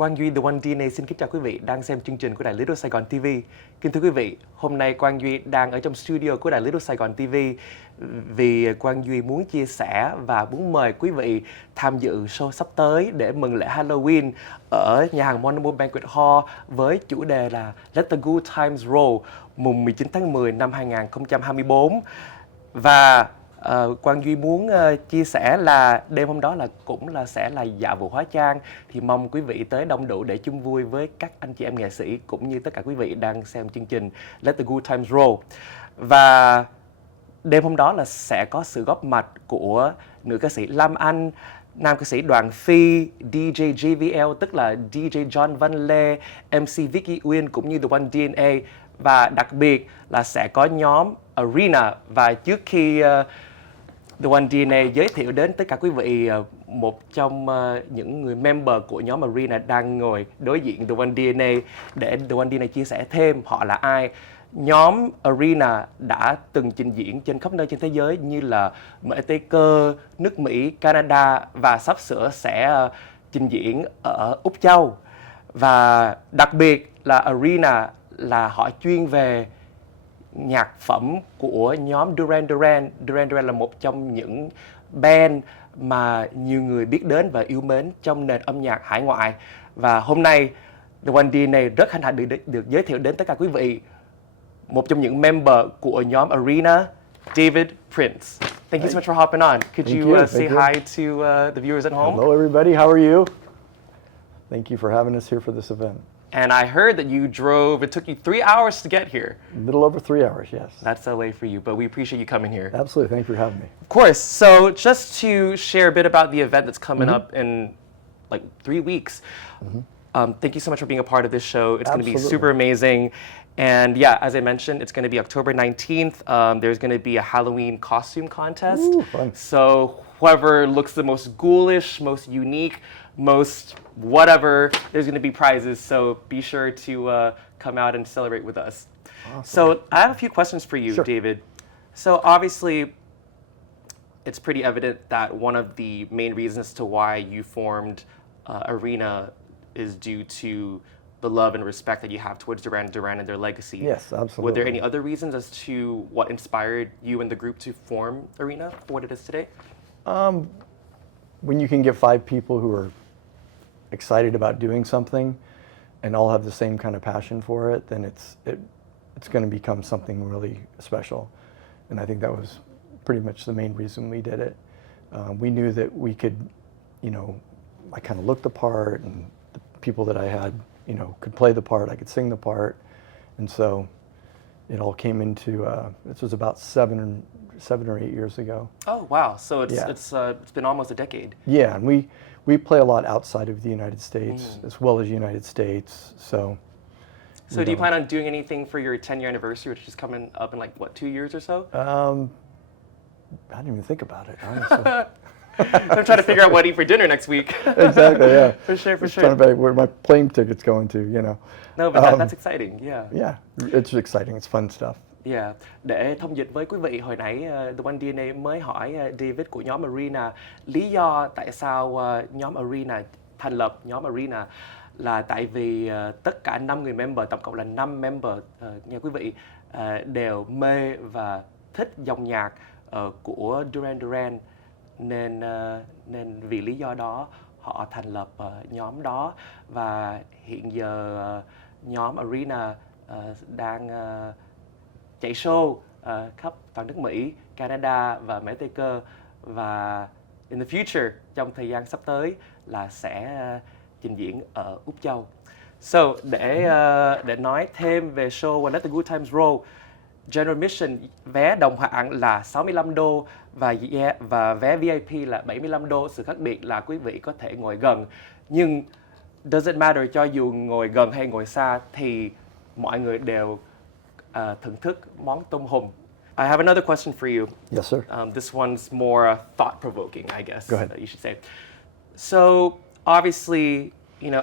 Quang Duy The One DNA xin kính chào quý vị đang xem chương trình của đài Little Sài Gòn TV. Kính thưa quý vị, hôm nay Quang Duy đang ở trong studio của đài Little Sài Gòn TV vì Quang Duy muốn chia sẻ và muốn mời quý vị tham dự show sắp tới để mừng lễ Halloween ở nhà hàng MON AMOUR Banquet Hall với chủ đề là Let the Good Times Roll mùng 19 tháng 10 năm 2024. Và Quang Duy muốn chia sẻ là đêm hôm đó sẽ là dạ vụ hóa trang, thì mong quý vị tới đông đủ để chung vui với các anh chị em nghệ sĩ cũng như tất cả quý vị đang xem chương trình Let the Good Times Roll. Và đêm hôm đó là sẽ có sự góp mặt của nữ ca sĩ Lam Anh, nam ca sĩ Đoàn Phi, DJ JVL tức là DJ John Văn Lê, MC Vicky Uyên cũng như The One DNA, và đặc biệt là sẽ có nhóm Arena. Và trước khi The One DNA giới thiệu đến tất cả quý vị một trong những người member của nhóm Arena đang ngồi đối diện The One DNA để The One DNA chia sẻ thêm họ là ai. Nhóm Arena đã từng trình diễn trên khắp nơi trên thế giới như là Mỹ Tây Cơ, nước Mỹ, Canada và sắp sửa sẽ trình diễn ở Úc Châu. Và đặc biệt là Arena là họ chuyên về nhạc phẩm của nhóm Duran Duran. Duran Duran là một trong những band mà nhiều người biết đến và yêu mến trong nền âm nhạc hải ngoại. Và hôm nay The One DNA rất hân hạnh được giới thiệu đến tất cả quý vị một trong những member của nhóm Arena, David Prince. Thank you so much for hopping on. Could you say hi to the viewers at home? Hello everybody, how are you? Thank you for having us here for this event. And I heard that you drove, it took you 3 hours to get here. A little over 3 hours, yes. That's LA for you, but we appreciate you coming here. Absolutely, thank you for having me. Of course. So just to share a bit about the event that's coming up in like 3 weeks. Thank you so much for being a part of this show. It's going to be super amazing. And yeah, as I mentioned, it's going to be October 19th. There's going to be a Halloween costume contest. Ooh, fun. So whoever looks the most ghoulish, most unique, most whatever, there's going to be prizes. So be sure to come out and celebrate with us. Awesome. So I have a few questions for you, Sure. David. So obviously, it's pretty evident that one of the main reasons to why you formed Arena is due to the love and respect that you have towards Duran Duran and their legacy. Yes, absolutely. Were there any other reasons as to what inspired you and the group to form Arena for what it is today? When you can get 5 people who are excited about doing something and all have the same kind of passion for it, then it's going to become something really special. And I think that was pretty much the main reason we did it. We knew that we could, I kind of looked the part, and the people that I had, could play the part, I could sing the part. And so it all came into, this was about 7 or 8 years ago. Oh wow! So it's been almost a decade. Yeah, and we play a lot outside of the United States as well as United States. So do you plan on doing anything for your 10-year anniversary, which is coming up in 2 years or so? I didn't even think about it, honestly. I'm trying to figure out what to eat for dinner next week. Exactly, yeah. For sure. Just trying to figure where my plane ticket's going to, No, but that's exciting, yeah. Yeah, it's exciting, it's fun stuff. Yeah. Để thông dịch với quý vị, hồi nãy The One DNA mới hỏi David của nhóm Arena lý do tại sao nhóm Arena thành lập nhóm Arena là tại vì tất cả 5 người member, tổng cộng là 5 member nha quý vị, đều mê và thích dòng nhạc của Duran Duran, nên vì lý do đó họ thành lập nhóm đó. Và hiện giờ nhóm Arena đang chạy show khắp toàn nước Mỹ, Canada và Mỹ Tây Cơ, và in the future, trong thời gian sắp tới là sẽ trình diễn ở Úc Châu. So để nói thêm về show Let the Good Times Roll, General Admission vé đồng hạng là $65 và vé VIP là $75. Sự khác biệt là quý vị có thể ngồi gần, nhưng doesn't matter, cho dù ngồi gần hay ngồi xa thì mọi người đều thưởng thức món tôm hùm. I have another question for you. Yes, sir. This one's more thought-provoking, I guess. Go ahead. You should say. So obviously,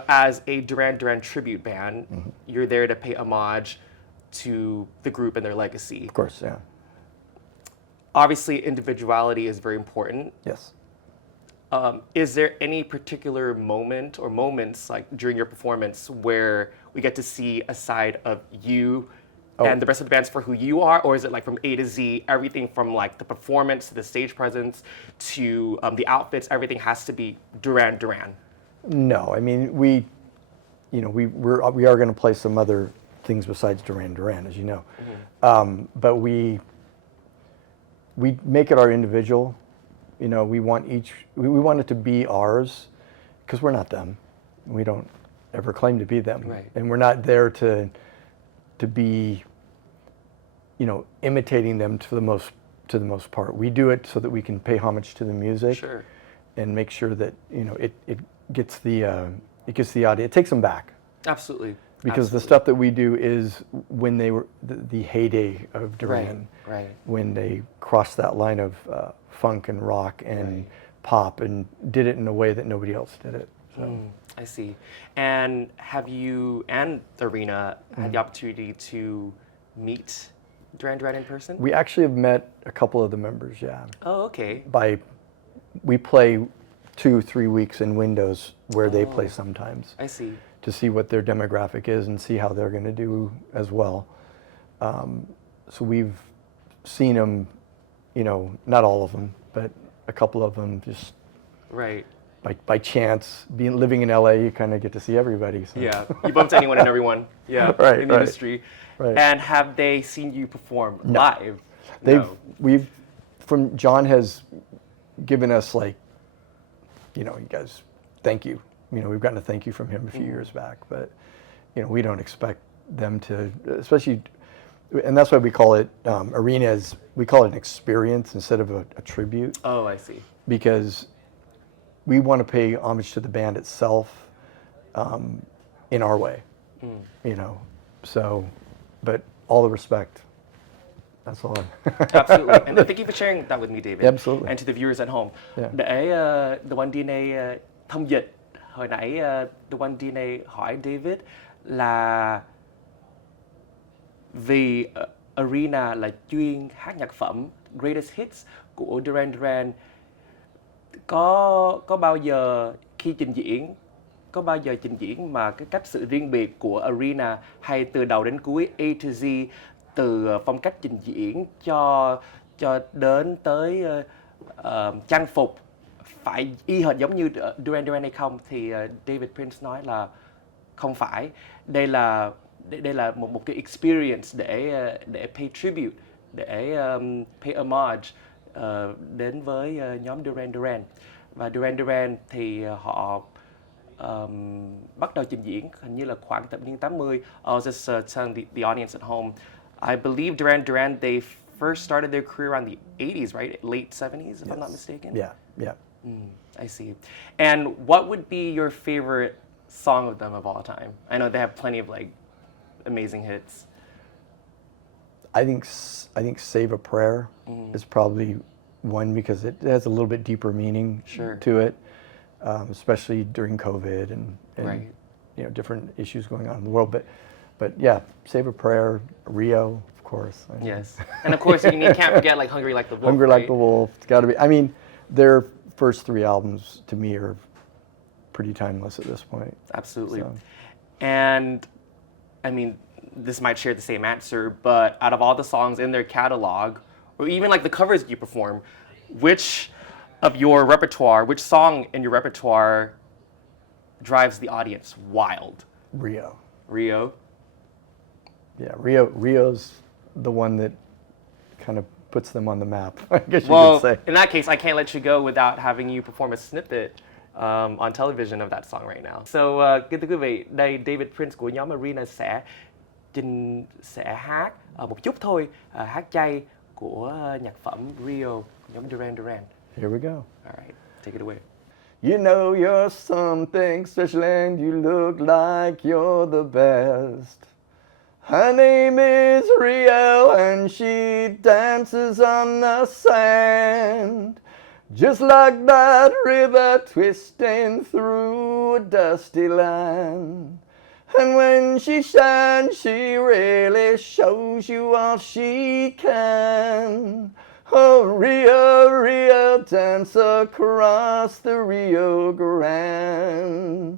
as a Duran Duran tribute band, you're there to pay homage to the group and their legacy. Of course, yeah. Obviously, individuality is very important. Yes. Is there any particular moment or moments like during your performance where we get to see a side of you and the rest of the bands for who you are, or is it like from A to Z, everything from like the performance to the stage presence to the outfits, everything has to be Duran Duran? No, I mean we are going to play some other things besides Duran Duran, as you know, but we make it our individual. You know, we want it to be ours, because we're not them. We don't ever claim to be them, Right. and we're not there to be, you know, imitating them to the most part. We do it so that we can pay homage to the music, Sure. and make sure that, you know, it gets the audience. It takes them back. Absolutely. Because the stuff that we do is when they were the heyday of Duran, Right. when they crossed that line of funk and rock and pop and did it in a way that nobody else did it. So. I see. And have you and Arena had the opportunity to meet Duran Duran in person? We actually have met a couple of the members, yeah. Oh, okay. We play 2-3 weeks in windows where they play sometimes, I see. to see what their demographic is and see how they're going to do as well. So we've seen them, you know, not all of them, but a couple of them just Right. by chance. Living in LA, you kind of get to see everybody. So. Yeah. You bumped anyone and everyone. Yeah. Right, in the right. industry. Right. And have they seen you perform live? John has given us, like, you know, you guys, thank you. You know, we've gotten a thank you from him a few years back, but, you know, we don't expect them to, especially, and that's why we call it arenas. We call it an experience instead of a tribute, Oh, I see. because we want to pay homage to the band itself in our way, you know. So, but all the respect. That's all. Absolutely. And thank you for sharing that with me, David. Absolutely. And to the viewers at home. Yeah. Để The One DNA thông dịch, hồi nãy The One DNA hỏi David là vì Arena là chuyên hát nhạc phẩm Greatest Hits của Duran Duran, có bao giờ khi trình diễn, có bao giờ trình diễn mà cái cách sự riêng biệt của Arena, hay từ đầu đến cuối A to Z, từ phong cách trình diễn cho đến tới trang phục phải y hệt giống như Duran Duran hay không, thì David Prince nói là không phải. Đây là một cái experience để pay tribute, để pay homage đến với nhóm Duran Duran. Và Duran Duran thì họ bắt đầu trình diễn hình như là khoảng thập niên 80. I was just telling the audience at home, I believe Duran Duran, they first started their career around the 80s, right? Late 70s, if I'm not mistaken? Yeah. I see. And what would be your favorite song of them of all time? I know they have plenty of like amazing hits. I think Save a Prayer is probably one, because it has a little bit deeper meaning to it, especially during COVID and Right. you know, different issues going on in the world. But yeah, Save a Prayer, Rio, of course. I mean, Yes. And of course, you can't forget like Hungry Like the Wolf. Hungry right? Like the Wolf. It's got to be. I mean, their first 3 albums to me are pretty timeless at this point. Absolutely. So. And I mean, this might share the same answer, but out of all the songs in their catalog, or even like the covers you perform, which of your repertoire, which song in your repertoire drives the audience wild? Rio. Rio? Yeah, Rio's the one that kind of puts them on the map, I guess you Well, could say. in that case, I can't let you go without having you perform a snippet on television of that song right now. So, kính thưa quý vị, đây David Prince của nhóm Arena sẽ hát một chút thôi, hát chay của nhạc phẩm Rio, nhóm Duran Duran. Here we go. All right, take it away. You know you're something special and you look like you're the best. Her name is Rio and she dances on the sand, just like that river twisting through a dusty land. And when she shines, she really shows you all she can. Oh, Rio, Rio, dance across the Rio Grande.